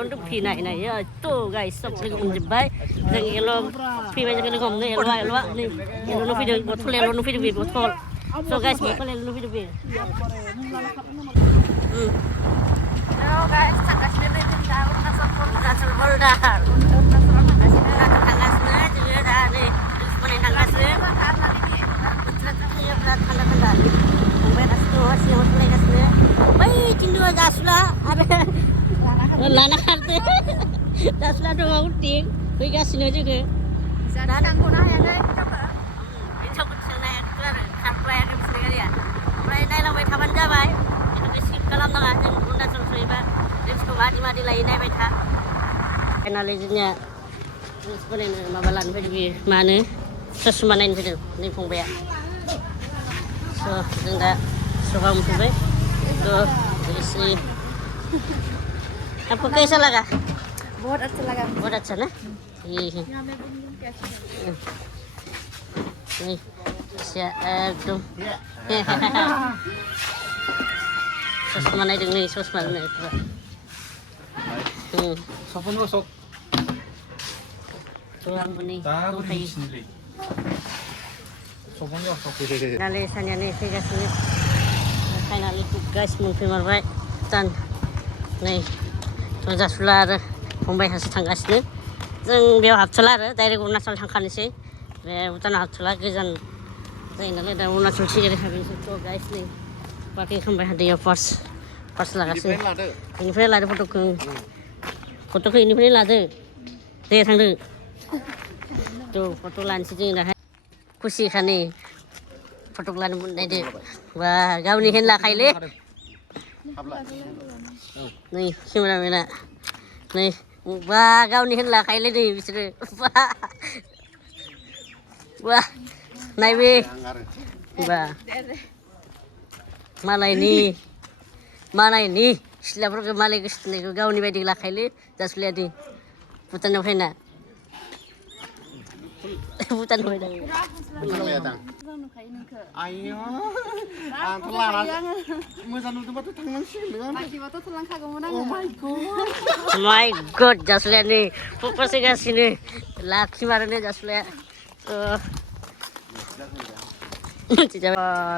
बेयावनो फैनाय नाय तो गाइस सब लोगो मोनजोब्बाय जों एल' फैबाय जों लोगो हमनो एल'आ नै एल'नो फैदों बथल एल'नो फैदों बे बथल स' गाइस बथल एल'नो फैदों बे गाइस थांगासिनो बे जों दा अरुणाचल बर्डार थांगासिनो जोङो दा नै माने थांगासिनो बोथोरा फैयो बिराद थान्दा थान्दा थांबाय गासिनो सिङाव सालायगासिनो बै खिन्थु जासुला आरो लाना खारदो जासुला दङ उनथिं फैगासिनो जोङो दा नांगौना हायाखै हिनजावखौ थिखांनो हायाखै आरो खारख्लायाखै बिसोरनि गारिया ओमफ्राय नायलांबाय थाबानो जाबाय बेखौ स्किप खालामनाङा जों अरुणाचल सहैबा रिल्सखौ मादि मादि लायो नायबाय था फाइनालि जोंनिया रिल्स बानायनो माबा लानो फैदों बियो मा होनो ससमा नायनो फैदों नै फंबाया स' जों दा सभा मोनफैबाय तो इसे आपको कैसा लगा बहुत अच्छा लगा बहुत अच्छा ना ये है नहीं एकदम ससमा नायदों नै ससमा नाय सपन बसक आंबो नै दंखायो सपन बसक नाले सानियानो फैगासिनो फाइनालि गाइस मोनफैमारबाय भुटान नै थ' जासुला आरो फंबाय सासे थांगासिनो जों बेयाव हाबथ'ला आरो डाइरेक्ट अरुणाचल थांखानोसै बे भुटानाव हाबथ'ला गोजान जायो नालाय दा अरुणाचल सिगारे हाबैनोसै थ' गाइस नै पार्किं खालामबाय दैयाव फार्स्ट लागासिनो बेनिफ्राय लादो फट'खौ बेनिफ्रायनो लादो दे थांदो थ' फट' लानोसै जों दाहाय खुसिखानि फट'क लानो मोननायदो बा गावनि हेन लाखायोलै नै केमेरामेना नै बा गावनि हेन लाखायोलै नै बिसोरो बा नायबे बा मालायनि सिख्लाफोरखौ मालाय गोसोथोनायखौ गावनि बायदि लाखायोलै जासुलायादि भुटानाव फैना भुटान फैना आयो आंथ' लाना मोजां नुदोंबाथ' थांनांसिगोन बायदिबाथ' थलांखागौमोन आङो माय गड जासुलाया नै फकस होगासिनो लाखिमारोनो जासुलाया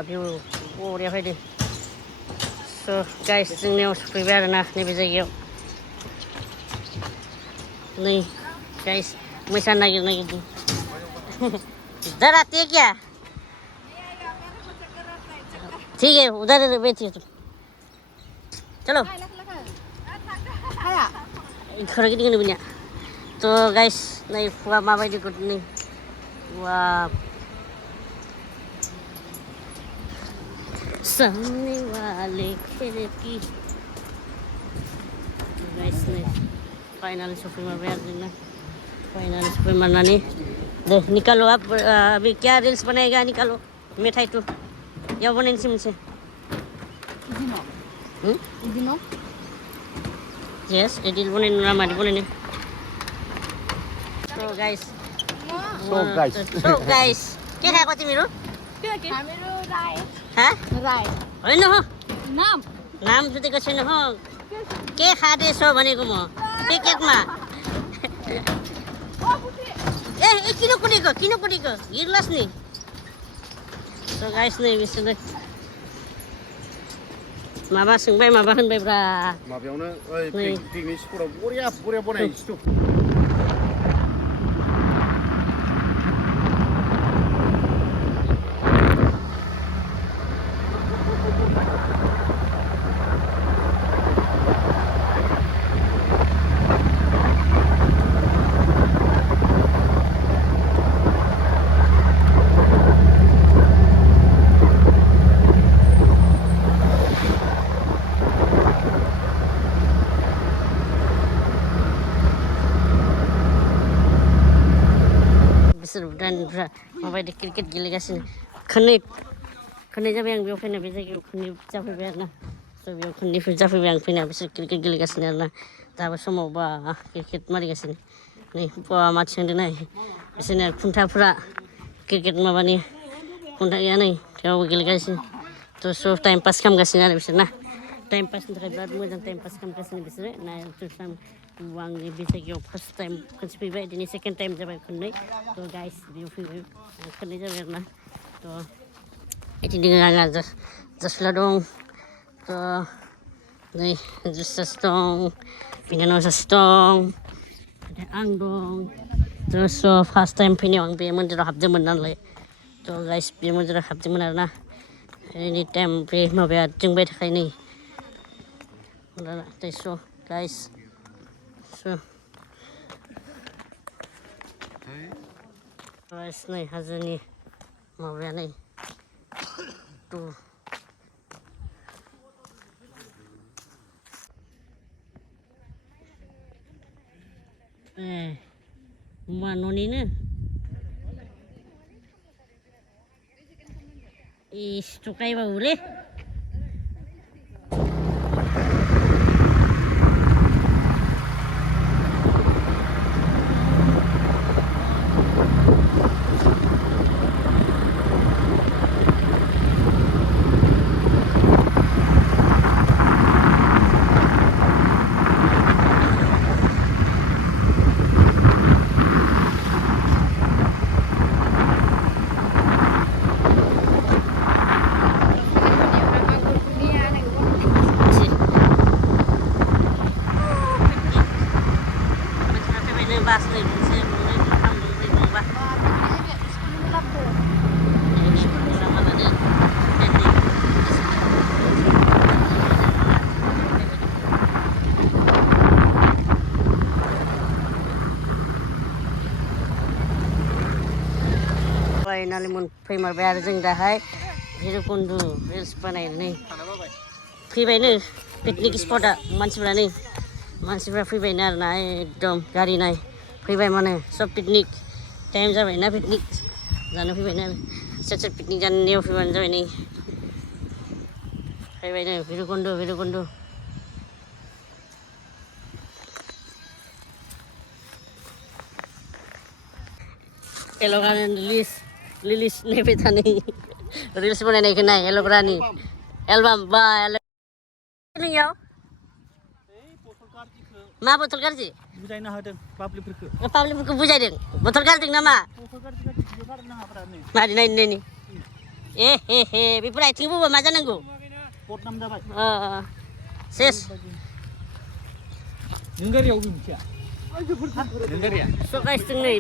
भिउ बरिया फैदों स' गाइस जोंनियाव सफैबाय आरोना नैबे जायगायाव नै गाइस मोसा नागिरदों इधर आती है क्या ठीक है उधर बैठिए तुम चलो खर गिदिं बिनिया थ' गाइस नै फुवा माबायदि नै वा सामने वाले खिड़की गाइस नै फाइनाल सफैमारबाय आरो जोंना फाइनाल सफैमारनानै दे निकालो आप अभी क्या रील्स बनाएगा निकालो मेथाइ टू याव बनायनोसै मोनसे यस एडिट बनायनो ना मादि बनायनो तो गाइस के खाएको तिमीहरू हामीहरू राई हाँ राई होइन हो नाम जुटेको छैन हो के खाँदैछौ भनेको म प्याकेटमा ए किन कुदेको गिर्लास् नि स' गाइस नै बिसोरो माबा सोंबाय माबा होनबायब्रा माबायावनो पिकनिक स्पटआव बरिया बनायनोसै बिसोर भुटानफ्रा माबायदि क्रिकेट गेलेगासिनो खननै जाबाय आं बेयाव फैना बे जायगायाव खननै जाफैबाय आरोना स' बेयाव खननैफोर जाफैबाय आं फैना बिसोर क्रिकेट गेलेगासिनो आरोना दाबो समाव बा क्रिकेट मारिगासिनो नै बा माथि सोंदों नाय बिसोरना खुन्थाफ्रा क्रिकेट माबानि खुन्थाया नै थेवबो गेलेगासिनो थ' स' टाइम पास खालामगासिनो आरो बिसोर ना टाइम पासनि थाखाय बिराद मोजां टाइम पास खालामगासिनो बिसोरो ना आंनि बे जायगायाव फार्स्ट टाइम खनसे फैबाय दिनै सेकेन्ड टाइम जाबाय खननै थ' गाइस बेयाव फैबाय खननै जाबाय आरोना थ' बिदि दङ आंहा जासुला दं थ' नै जुसास दं बिनानाव सासे दं आं दं थ' फार्स्ट टाइम फैनायाव आं बे मन्दिराव हाबदोंमोन नालाय थ' गाइस बे मन्दिराव हाबदोंमोन आरोना एनि टाइम बे माबाया जोंबाय थाखायो नै स' गाइस गाइस नै हाजोनि माबाया नै होमबा न'निनो इस गायबावोलै बास नै मोनसे मोननै मोनथाम मोनब्रै मोनबा फाइनालि मोनफैमारबाय आरो जों दाहाय भैरबकुन्द रिल्स बानायनानै फैबायनो पिकनिक स्पटआ मानसिफ्रा फैबायनो आरोना एकदम गारि नाय फैबाय माने सब पिकनिक टाइम जाबायना पिकनिक जानो फैबायनो आरो सोर पिकनिक जानायाव फैबानो जाबाय नै फैबायनो भैरबकुन्द एल'ग्रानि लिलिस नायबाय थानाय रिल्स बानायनायखौ नाय एल'ग्रानि एलबाम बा नोंनियाव मा बथल गाज्रि बुजायना होदों पाब्लिकफोरखौ बुजायदों बथल गारदों नामा मारै नायनो हे बेफोर आथिं बौबा मा जानांगौ बदनाम जाबाय सेस नों गारियाव मिथिया नों गारिया स' गाइस जों नै